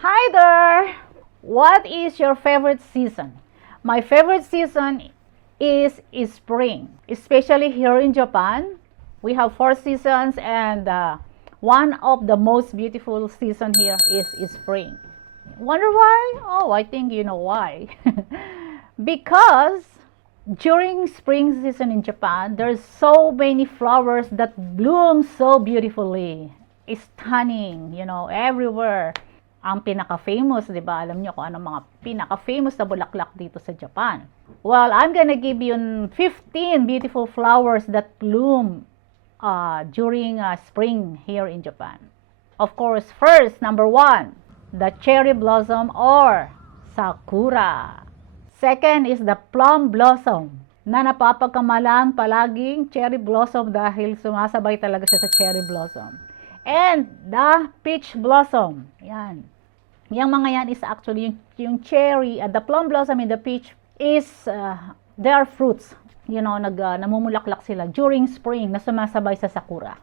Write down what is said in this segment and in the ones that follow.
Hi there! What is your favorite season? My favorite season is spring, especially here in Japan. We have 4 seasons, and one of the most beautiful season here is spring. Wonder why? Oh, I think you know why. Because during spring season in Japan, there's so many flowers that bloom so beautifully. It's stunning, everywhere. Ang pinaka-famous, di ba? Alam niyo kung ano mga pinaka-famous na bulaklak dito sa Japan. Well, I'm gonna give you 15 beautiful flowers that bloom during spring here in Japan. Of course, first, number 1, the cherry blossom or sakura. Second is the plum blossom na napapagkamalan palaging cherry blossom dahil sumasabay talaga siya sa cherry blossom. And the peach blossom. Yan. Yang mga yan is actually yung cherry at the plum blossom and the peach is they are fruits. Namumulaklak sila during spring na sumasabay sa sakura.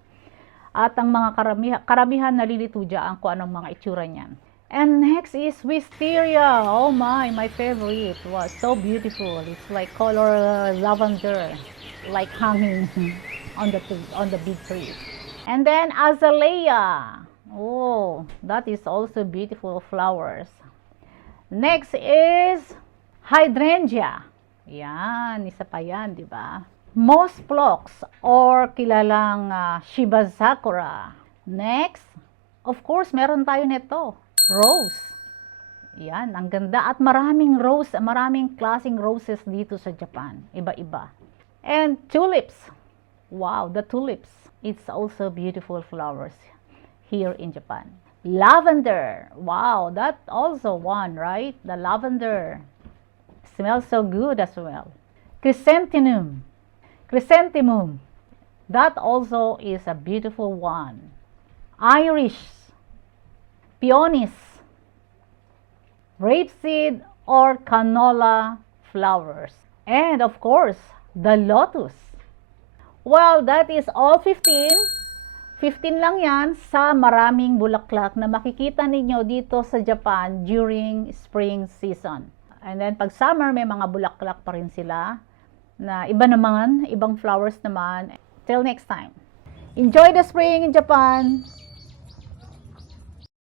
At ang mga karamihan nalilito dyan kung anong mga itsura niyan. And next is wisteria. Oh my favorite. Was so beautiful. It's like color lavender, like hanging on the big tree. And then azalea. Oh, that is also beautiful flowers. Next is hydrangea. Yan, isa pa yan, di ba? Moss phlox or kilalang Shiba sakura. Next, of course, meron tayo nito. Rose. Yan, ang ganda at maraming klaseng roses dito sa Japan. Iba-iba. And tulips. Wow, the tulips. It's also beautiful flowers here in Japan. Lavender. Wow, that also one, right? The lavender smells so good as well. Chrysanthemum. That also is a beautiful one. Iris. Peonies. Rapeseed or canola flowers. And of course, the lotus. Well, that is all 15. 15 lang yan sa maraming bulaklak na makikita ninyo dito sa Japan during spring season. And then pag summer, may mga bulaklak pa rin sila na ibang flowers naman. Till next time. Enjoy the spring in Japan!